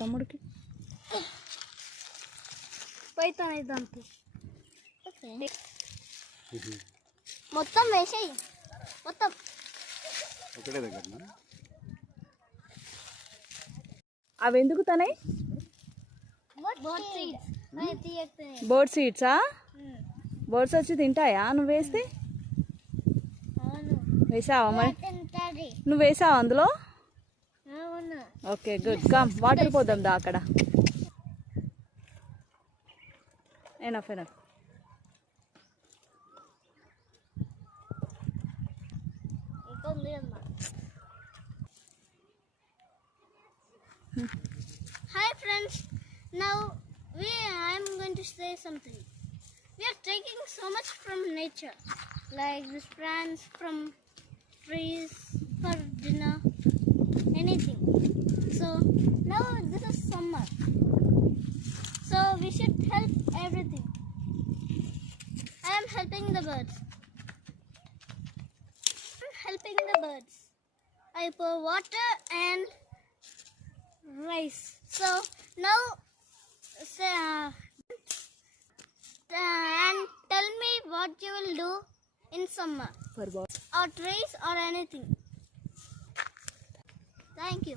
తమ్ముడికి పైతాన్ ఇదంతా మొత్తం వేసేయి మొత్తం ఒకటే దగ్గర అవి ఎందుకు తనే బర్డ్ సీడ్సా బర్డ్స్ వచ్చి తింటాయా నువ్వు వేస్తే వేసావా మరి నువ్వు వేసావా అందులో ఓకే గుడ్ కమ్ వాటర్ పోదాం దా అక్కడ enough enough Hi friends, now I am going to say something. We are taking so much from nature, like these plants from trees for dinner, anything. So now this is summer, so we should help everything. I am helping the birds. I pour water and rice. So now say, and tell me what you will do in summer for or trees or anything. Thank you.